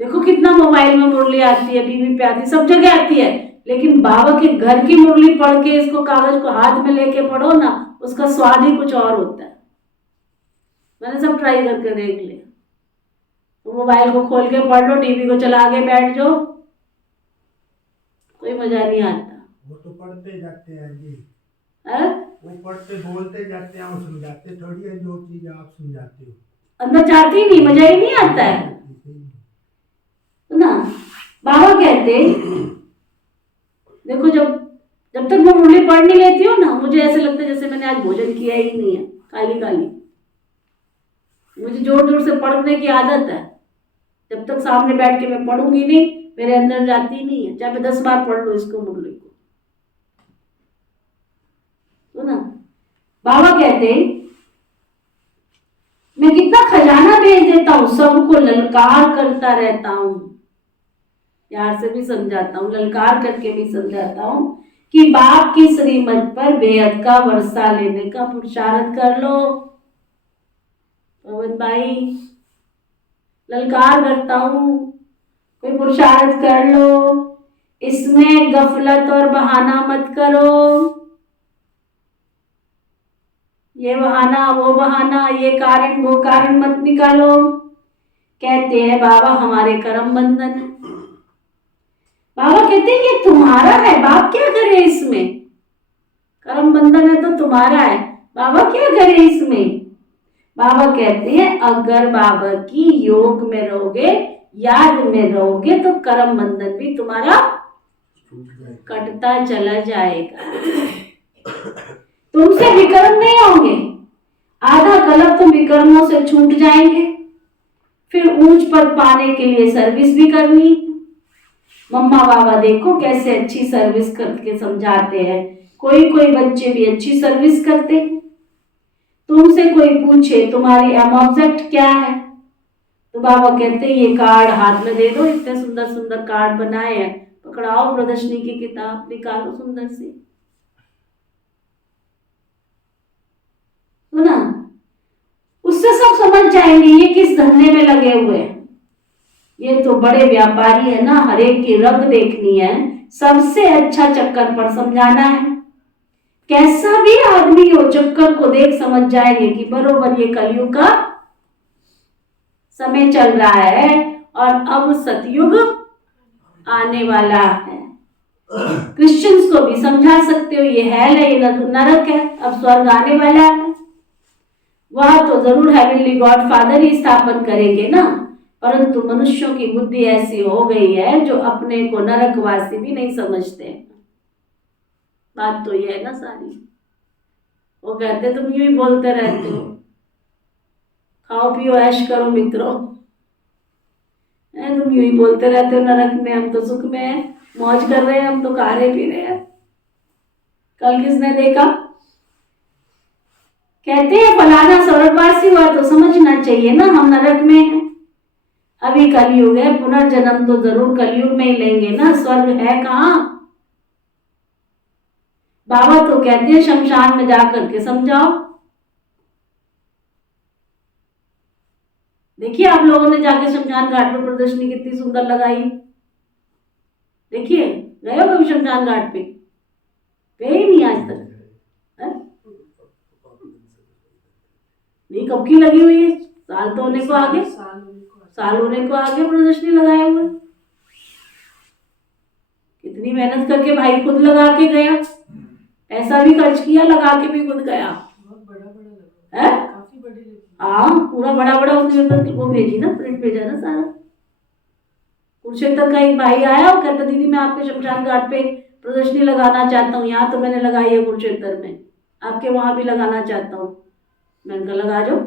देखो कितना मोबाइल में मुरली आती है, टीवी पे आती है, सब जगह आती है, लेकिन बाबा के घर की मुरली पढ़ के इसको कागज को हाथ में लेके पढ़ो ना, उसका स्वाद ही कुछ और होता है। मैंने सब ट्राई करके देख लिया। तो मोबाइल को खोल के पढ़ लो, टीवी को चला के बैठ जाओ, कोई मजा नहीं आता। वो तो पढ़ते जाते हैं जी, है? वो पढ़ते बोलते जाते हैं, वो समझाते थोड़ी है जो चीज आप समझाते हो, अंदर जाती नहीं, मजा ही नहीं आता है ना। बाबा कहते देखो, जब तक मैं मुरली पढ़ नहीं लेती हूँ ना, मुझे ऐसे लगता है जैसे मैंने आज भोजन किया ही नहीं है, काली काली। मुझे जोर जोर से पढ़ने की आदत है, जब तक सामने बैठ के मैं पढ़ूंगी नहीं, मेरे अंदर जाती नहीं है, चाहे मैं 10 बार पढ़ लूँ इसको मुरली को। तो ना बाबा कहते मैं कितना खजाना भेज देता हूँ, सबको ललकार करता रहता हूँ, प्यार से भी समझाता हूँ, ललकार करके भी समझाता हूँ कि बाप की श्रीमत पर बेहद का वर्षा लेने का पुरुषार्थ कर लो। पवन भाई, ललकार करता हूँ, कोई पुरुषार्थ कर लो, इसमें गफलत और बहाना मत करो, ये बहाना वो बहाना, ये कारण वो कारण मत निकालो। कहते हैं बाबा हमारे कर्म बंधन है। बाबा कहते हैं ये तुम्हारा है, बाप क्या करे इसमें, कर्म बंधन है तो तुम्हारा है, बाबा क्या करे इसमें। बाबा कहते हैं अगर बाबा की योग में रहोगे, याद में रहोगे, तो कर्म बंधन भी तुम्हारा कटता चला जाएगा, तुमसे विकर्म नहीं होंगे। आधा कलप तो विकर्मों से छूट जाएंगे, फिर ऊंच पद पाने के लिए सर्विस भी करनी। मम्मा बाबा देखो कैसे अच्छी सर्विस करके समझाते हैं, कोई कोई बच्चे भी अच्छी सर्विस करते हैं। तुमसे कोई पूछे तुम्हारी एम ऑब्जेक्ट क्या है, तो बाबा कहते हैं ये कार्ड हाथ में दे दो, इतने सुंदर सुंदर कार्ड बनाए हैं, पकड़ाओ प्रदर्शनी की किताब निकालो सुंदर सी, तो ना उससे सब समझ जाएंगे ये किस धंधे में लगे हुए हैं। ये तो बड़े व्यापारी है ना, हर एक की रग देखनी है, सबसे अच्छा चक्कर पर समझाना है। कैसा भी आदमी हो, चक्कर को देख समझ जाएंगे कि बरोबर ये कलयुग का समय चल रहा है और अब सतयुग आने वाला है। क्रिश्चियंस को भी समझा सकते हो, ये हेल है, ये नरक है, अब स्वर्ग आने वाला है। वह तो जरूर हेवनली गॉड फादर ही स्थापन करेंगे ना, परंतु मनुष्यों की बुद्धि ऐसी हो गई है जो अपने को नरकवासी भी नहीं समझते। बात तो ये है ना सारी। वो कहते तुम यूं ही बोलते रहते हो, खाओ पियो ऐश करो मित्रों, तुम यूं ही बोलते रहते हो नरक में, हम तो सुख में है, मौज कर रहे हैं, हम तो खा रहे पी रहे हैं। कल किसने देखा, कहते हैं फलाना स्वर्गवासी हुआ तो समझना चाहिए ना हम नरक में हैं। अभी कलयुग है, पुनर्जन्म तो जरूर कलयुग में ही लेंगे ना, स्वर्ग है कहाँ। बाबा तो कहते हैं शमशान में जाकर के समझाओ। देखिए आप लोगों ने जाके शमशान घाट पर प्रदर्शनी कितनी सुंदर लगाई, देखिए गए हो कभी शमशान घाट पे? गए ही नहीं आज तक है? नहीं, कब की लगी हुई है, साल तो होने को आगे, साल होने को आगे प्रदर्शनी लगाए हुए। कितनी मेहनत करके भाई खुद लगा के गया, पैसा भी खर्च किया, लगा के भी खुद गया। बहुत बड़ा लगा है काफी बड़ी लगी। हाँ, पूरा बड़ा बड़ा उसने वो भेजी ना, प्रिंट भेजा ना सारा। कुरुक्षेत्र का एक भाई आया, वो कहता दीदी मैं आपके शमशान घाट पे प्रदर्शनी लगाना चाहता हूँ, यहाँ तो मैंने लगाई है कुरुक्षेत्र में, आपके वहां भी लगाना चाहता हूँ। मैंने कहा लगा जाओ।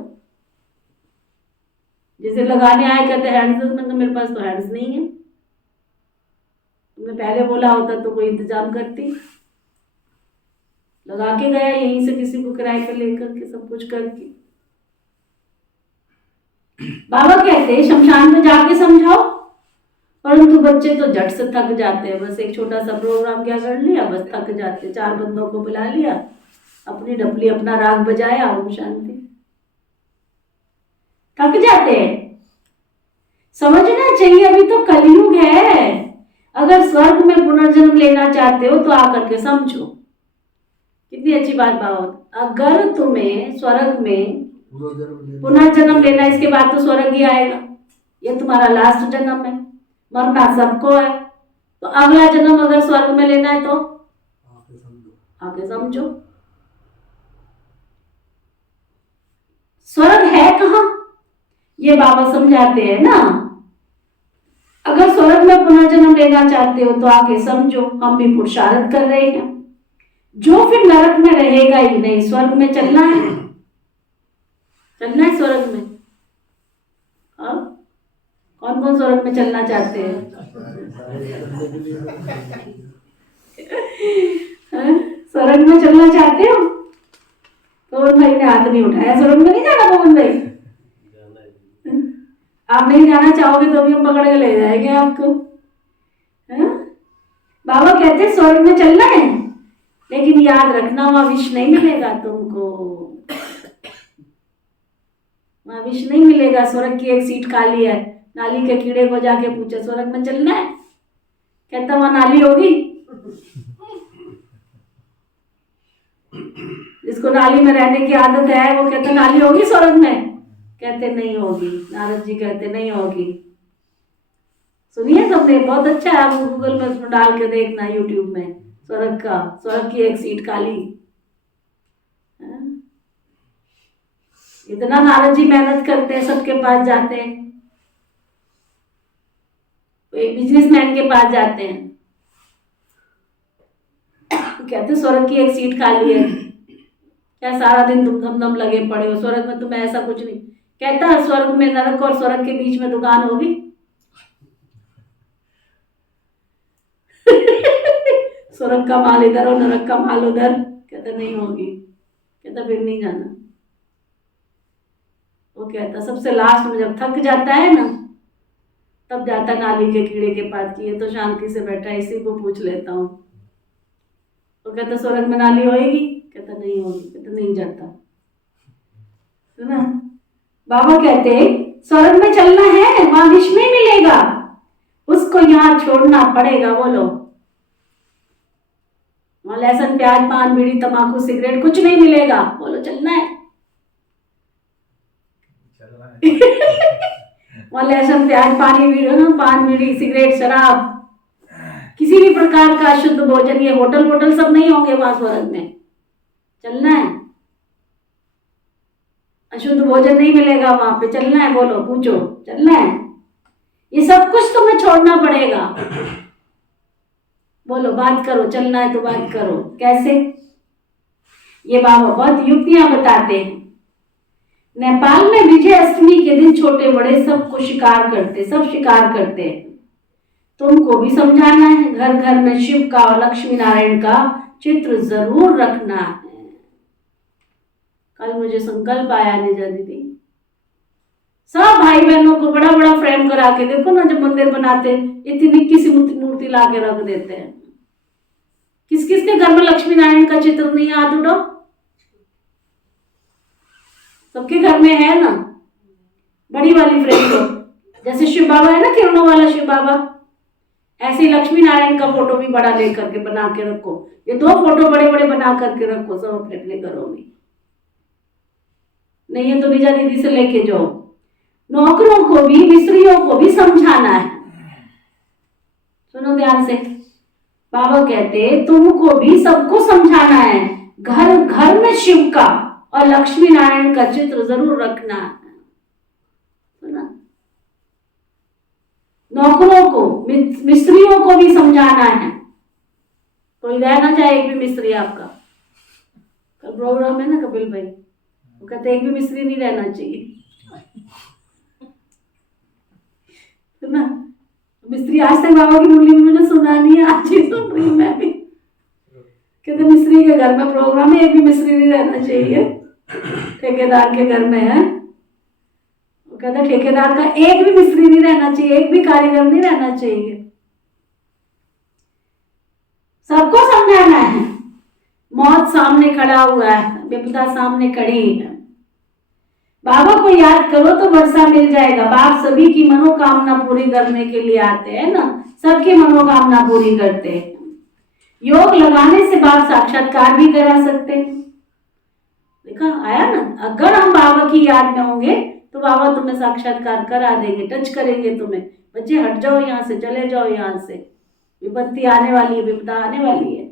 जैसे लगाने आए कहते हैंड्स, मैंने कहा मेरे पास तो हैंड्स नहीं है, तुमने पहले बोला होता तो कोई इंतजाम करती। लगा के गया यहीं से किसी को किराए पे लेकर के, सब कुछ करके। बाबा कहते शमशान में जाके समझाओ, परंतु बच्चे तो झट से थक जाते हैं। बस एक छोटा सा प्रोग्राम क्या कर लिया, बस थक जाते। 4 बंदों को बुला लिया, अपनी डपली अपना राग बजाया, ओम शांति, थक जाते हैं। समझना चाहिए अभी तो कलयुग है। अगर स्वर्ग में पुनर्जन्म लेना चाहते हो तो आकर के समझो। कितनी अच्छी बात बाबा, अगर तुम्हें स्वर्ग में पुनर्जन्म लेना, इसके बाद तो स्वर्ग ही आएगा, ये तुम्हारा लास्ट जन्म है, मरना सबको है। तो अगला जन्म अगर स्वर्ग में लेना है तो आगे समझो। स्वर्ग है कहाँ, ये बाबा समझाते हैं ना। अगर स्वर्ग में पुनर्जन्म लेना चाहते हो तो आगे समझो, हम भी पुरुषार्थ कर रहे हैं। जो फिर नरक में रहेगा ही नहीं, स्वर्ग में चलना है, चलना है स्वर्ग में। कौन कौन स्वर्ग में चलना चाहते हैं? स्वर्ग में चलना चाहते हो? पवन भाई ने हाथ नहीं उठाया। स्वर्ग में नहीं जाना पवन भाई? आप नहीं जाना चाहोगे तो भी हम पकड़ के ले जाएंगे आपको। बाबा कहते स्वर्ग में चलना है, लेकिन याद रखना वहां विष नहीं मिलेगा तुमको, वहां विष नहीं मिलेगा। स्वर्ग की एक सीट खाली है। नाली के कीड़े को जाके पूछे स्वर्ग में चलना है, कहता वहां नाली होगी? जिसको नाली में रहने की आदत है वो कहता नाली होगी स्वर्ग में, कहते नहीं होगी। नारद जी कहते नहीं होगी। सुनिए सबने, बहुत अच्छा है, आप गूगल में उसमें डाल के देखना, यूट्यूब में, स्वर्ग की एक सीट खाली। इतना नारद जी मेहनत करते हैं, सबके पास जाते हैं, एक बिजनेसमैन के पास जाते हैं, कहते स्वर्ग की एक सीट खाली है, क्या सारा दिन तुम दम लगे पड़े हो, स्वर्ग में तुम्हें ऐसा कुछ नहीं। कहता स्वर्ग में, नरक और स्वर्ग के बीच में दुकान होगी? स्वर्ग का माल इधर और नरक का माल उधर, कहता नहीं होगी। कहता फिर नहीं जाना। वो कहता सबसे लास्ट में जब थक जाता है ना, तब जाता नाली के कीड़े के पास, कि ये तो शांति से बैठा है, इसी को पूछ लेता हूँ। तो कहता स्वर्ग में नाली होएगी? कहता नहीं होगी। कहता नहीं जाता। सुना? बाबा कहते स्वर्ग में चलना है, वहां विष नहीं मिलेगा, उसको यहाँ छोड़ना पड़ेगा। बोलो, वहां लहसुन प्याज पान बीड़ी तंबाकू सिगरेट कुछ नहीं मिलेगा। बोलो चलना है? वहां लहसुन प्याज पान बीड़ी सिगरेट शराब किसी भी प्रकार का अशुद्ध भोजन, ये होटल सब नहीं होंगे वहां स्वर्ग में। चलना है? अशुद्ध भोजन नहीं मिलेगा वहां पे, चलना है? बोलो, पूछो, चलना है? ये सब कुछ तुम्हें छोड़ना पड़ेगा। बोलो, बात करो, चलना है तो बात करो। कैसे? ये बाबा बहुत युक्तियां बताते हैं। नेपाल में विजय अष्टमी के दिन छोटे बड़े सब शिकार करते हैं। तुमको भी समझाना है, घर घर में शिव का और लक्ष्मी नारायण का चित्र जरूर रखना है। कल मुझे संकल्प आया निजा दीदी, सब भाई बहनों को बड़ा बड़ा फ्रेम करा के, देखो ना जब मंदिर बनाते इतनी निक्की सी मूर्ति ला के रख देते हैं। किस किस के घर में लक्ष्मी नारायण का चित्र नहीं है? हाथ उठाओ। सबके घर में है ना, बड़ी वाली फ्रेम को। जैसे शिव बाबा है ना, किरणों वाला शिव बाबा, ऐसे ही लक्ष्मी नारायण का फोटो भी बड़ा लेकर के बना के रखो। ये 2 फोटो बड़े बड़े बना करके रखो सब अपने अपने घरों में। नहीं है तो निजा दीदी से लेके जाओ। नौकरों को भी, मिस्त्रियों को भी समझाना है। सुनो ध्यान से, बाबा कहते तुमको भी सबको समझाना है। घर घर में शिव का और लक्ष्मी नारायण का चित्र जरूर रखना है। सुना? नौकरों को, मिस्त्रियों को भी समझाना है। कोई रह ना जाए एक भी मिस्त्री आपका। कल प्रोग्राम है ना कपिल भाई, वो कहते एक भी मिस्त्री नहीं रहना चाहिए। सुना? मिस्त्री आज तक बाबा की मुरली में मैंने सुना नहीं है, आज ही सुन रही हूं मैं भी। कहते मिस्त्री के घर में प्रोग्राम है, एक भी मिस्त्री नहीं रहना चाहिए। ठेकेदार के घर में है, वो कहते ठेकेदार का एक भी मिस्त्री नहीं रहना चाहिए, एक भी कारीगर नहीं रहना चाहिए। सबको समझाना है। मौत सामने खड़ा हुआ है, विपदा सामने खड़ी है। बाबा को याद करो तो वर्षा मिल जाएगा। बाप सभी की मनोकामना पूरी करने के लिए आते हैं ना, सबकी मनोकामना पूरी करते हैं। योग लगाने से बाप साक्षात्कार भी करा सकते हैं। देखा आया ना, अगर हम बाबा की याद में होंगे तो बाबा तुम्हें साक्षात्कार करा देंगे, टच करेंगे तुम्हें। बच्चे हट जाओ यहाँ से, चले जाओ यहाँ से, विपत्ति आने वाली है, विपदा आने वाली है।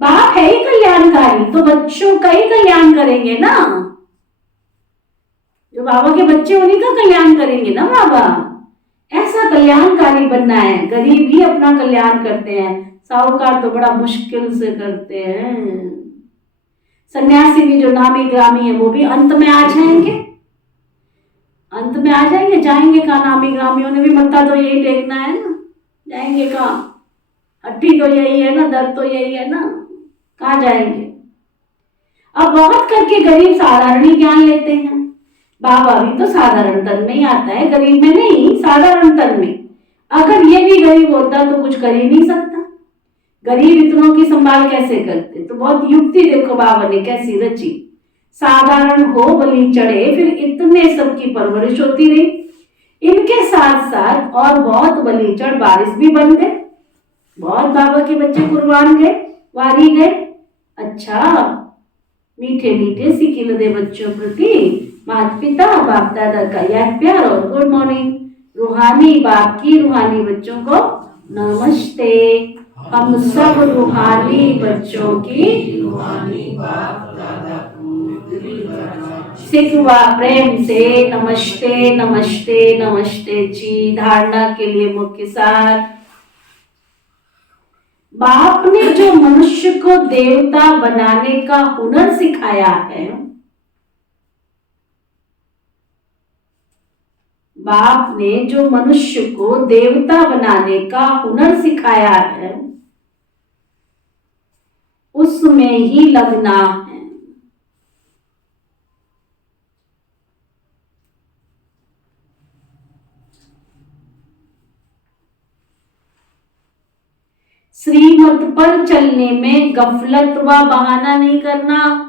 बाप है ही कल्याणकारी, तो बच्चों का ही कल्याण करेंगे ना। जो बाबा के बच्चे उन्हीं का कल्याण करेंगे ना बाबा। ऐसा कल्याणकारी बनना है। गरीब ही अपना कल्याण करते हैं, साहूकार तो बड़ा मुश्किल से करते हैं। सन्यासी भी जो नामी ग्रामी है वो भी अंत में आ जाएंगे, अंत में आ जाएंगे। जाएंगे कहाँ? नामी ग्रामियों ने भी मत्था तो यही टेकना है ना, जाएंगे कहाँ? हट्टी तो यही है ना, दर तो यही है ना, कहाँ जाएंगे? अब बहुत करके गरीब साधारण ही ज्ञान लेते हैं। बाबा भी तो साधारण तन में ही आता है, गरीब में नहीं, साधारण तन में। अगर ये भी गरीब होता तो कुछ कर ही नहीं सकता। गरीब इतनों की संभाल कैसे करते? तो बहुत युक्ति देखो बाबा ने कैसी रची। साधारण हो बलि चढ़े, फिर इतने सबकी परवरिश होती रही। इनके साथ साथ और बहुत बलि चढ़ बारिश भी बन गए, बहुत बाबा के बच्चे कुर्बान गए, वारी गए। अच्छा, मीठे मीठे सिकिल दे बच्चों प्रति माता पिता बाप दादा का याद प्यार और गुड मॉर्निंग। रूहानी बाप की रूहानी बच्चों को नमस्ते। हम सब रूहानी बच्चों की रूहानी बाप दादा को सिखवा प्रेम से नमस्ते नमस्ते नमस्ते जी। धारणा के लिए मुख्य सार, बाप ने जो मनुष्य को देवता बनाने का हुनर सिखाया है, बाप ने जो मनुष्य को देवता बनाने का हुनर सिखाया है, उसमें ही लगना है। श्रीमत पर चलने में गफलत व बहाना नहीं करना।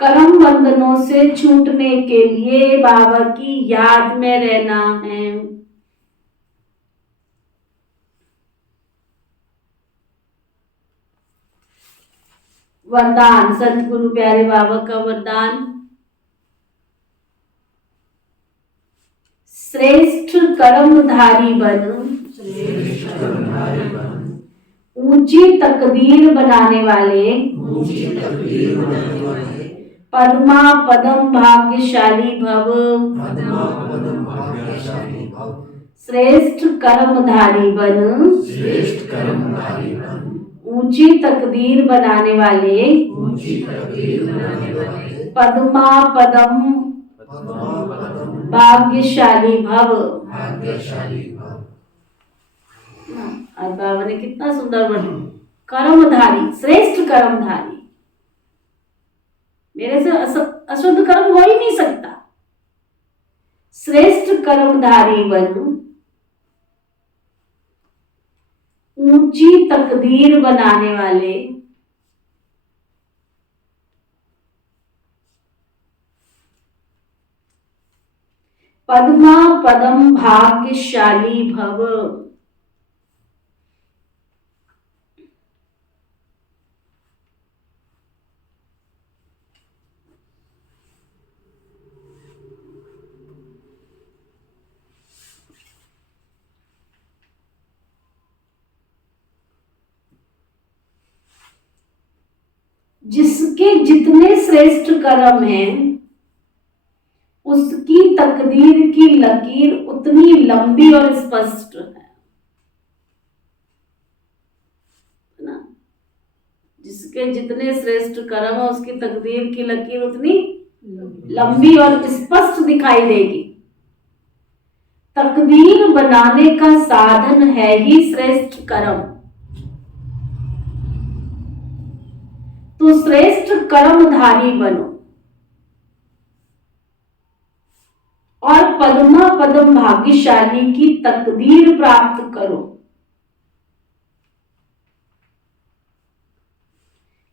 कर्म बंधनों से छूटने के लिए बाबा की याद में रहना है। वरदान, सतगुरु प्यारे बाबा का वरदान, श्रेष्ठ कर्मधारी बन, ऊंची तकदीर बनाने वाले, पद्मा पदम भाग्यशाली भव। श्रेष्ठ कर्मधारी बन, ऊंची तकदीर बनाने वाले, पद्मा पदम भाग्यशाली भव। आज बाबा ने कितना सुंदर वर्णन, कर्मधारी, श्रेष्ठ कर्मधारी। मेरे से अशुद्ध कर्म हो ही नहीं सकता। श्रेष्ठ कर्मधारी बन, ऊंची तकदीर बनाने वाले, पद्मा पदम भाग्यशाली भव। जिसके जितने श्रेष्ठ कर्म हैं उसकी तकदीर की लकीर उतनी लंबी और स्पष्ट है ना। जिसके जितने श्रेष्ठ कर्म है उसकी तकदीर की लकीर उतनी लंबी और स्पष्ट दिखाई देगी। तकदीर बनाने का साधन है ही श्रेष्ठ कर्म। तो श्रेष्ठ कर्मधारी बनो और पद्मा पदम भाग्यशाली की तकदीर प्राप्त करो।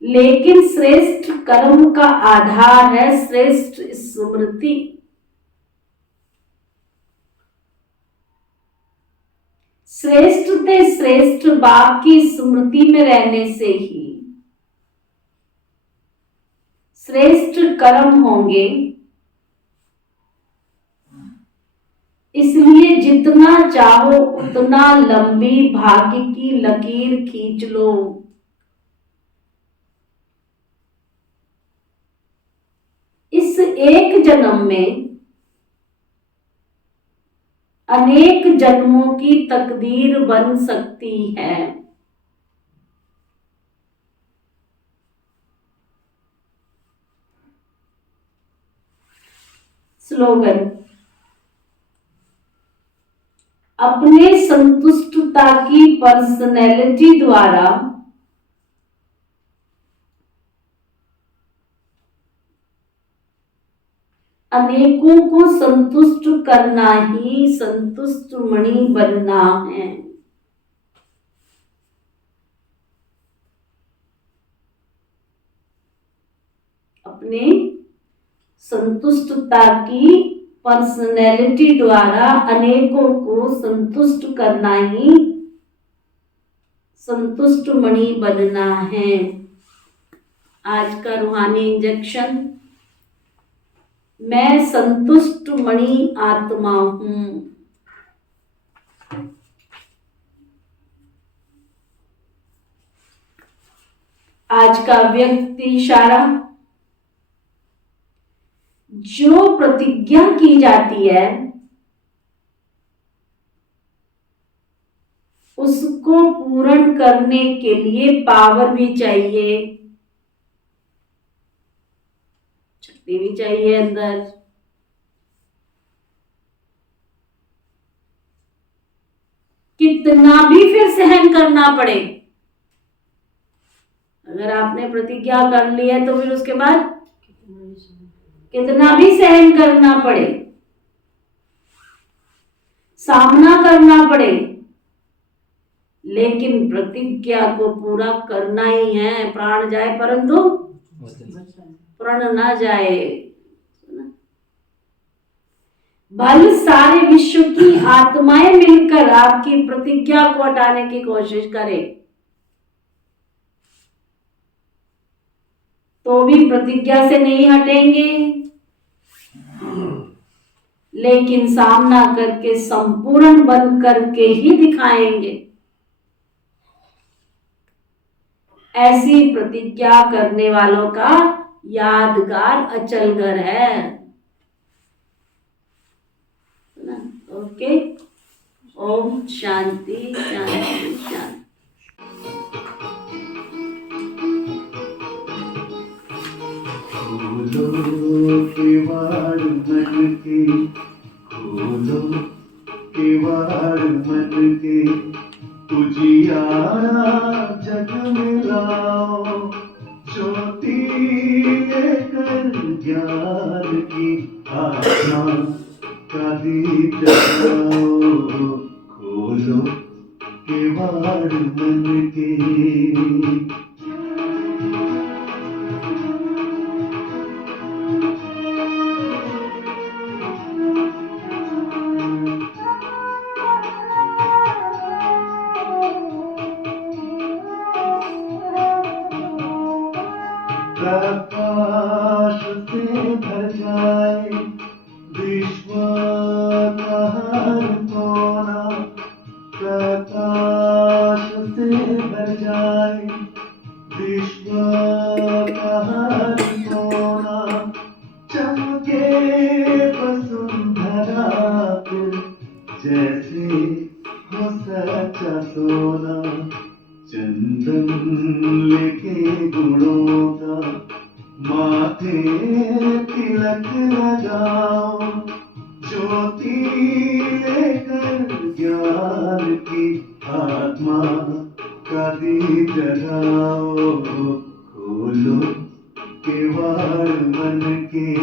लेकिन श्रेष्ठ कर्म का आधार है श्रेष्ठ स्मृति। श्रेष्ठ ते श्रेष्ठ बाप की स्मृति में रहने से ही श्रेष्ठ कर्म होंगे। इसलिए जितना चाहो उतना लंबी भाग्य की लकीर खींच लो। इस एक जन्म में अनेक जन्मों की तकदीर बन सकती है। स्लोगन, अपने संतुष्टता की पर्सनैलिटी द्वारा अनेकों को संतुष्ट करना ही संतुष्ट मणि बनना है। अपने संतुष्टता की पर्सनैलिटी द्वारा अनेकों को संतुष्ट करना ही संतुष्ट मणि बनना है। आज का रूहानी इंजेक्शन, मैं संतुष्ट मणि आत्मा हूं। आज का व्यक्त इशारा, जो प्रतिज्ञा की जाती है उसको पूर्ण करने के लिए पावर भी चाहिए, शक्ति भी चाहिए अंदर। कितना भी फिर सहन करना पड़े, अगर आपने प्रतिज्ञा कर ली है तो फिर उसके बाद कितना भी सहन करना पड़े, सामना करना पड़े, लेकिन प्रतिज्ञा को पूरा करना ही है। प्राण जाए परंतु प्रण ना जाए। भले सारे विश्व की आत्माएं मिलकर आपकी प्रतिज्ञा को हटाने की कोशिश करें तो भी प्रतिज्ञा से नहीं हटेंगे, लेकिन सामना करके संपूर्ण बन करके ही दिखाएंगे। ऐसी प्रतिज्ञा करने वालों का यादगार अचल घर है। ओके, ओम शांति शांति शांति। खोलो किवाड़ मन के, खोलो किवाड़ मन के, उजियारा जग में लाओ, ज्योति लेकर ज्ञान की आत्मा का दीप जलाओ। खोलो किवाड़ मन के। तिलक लगाओ, ज्योति लेकर ज्ञान की आत्मा का दीप जलाओ, खोलो केवाड़ मन के।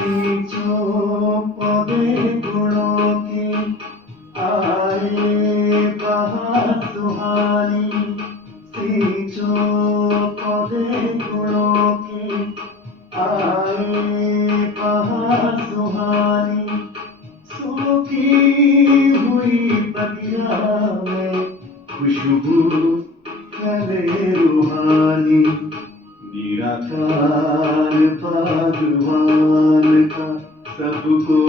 सींचो पौधे गुणों की, आए बहार सुहानी। सींचो पौधे गुणों की, आए बहार सुहानी। सूखी हुई बगिया में खुशबू फैले रूहानी। निराकार भगवान का सबको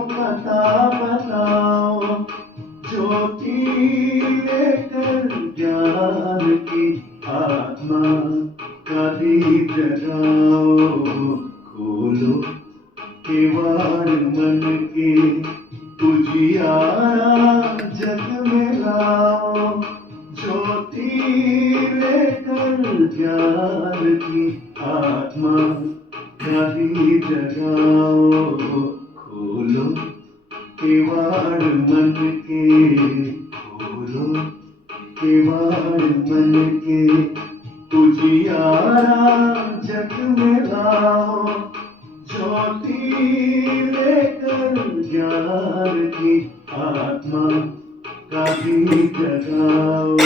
पता बताओ, ज्योति लेकर ज्ञान की आत्मा का दीप जलाओ, खोलो केवाड़ मन के। उजियारा जग में लाओ, ज्योति लेकर ज्ञान की आत्मा का दीप जलाओ, खोलो केवाड़ मन के, खोलो केवाड़ मन के। उजियारा जग में लाओ, ज्योति लेकर ज्ञान की आत्मा का दीप जलाओ,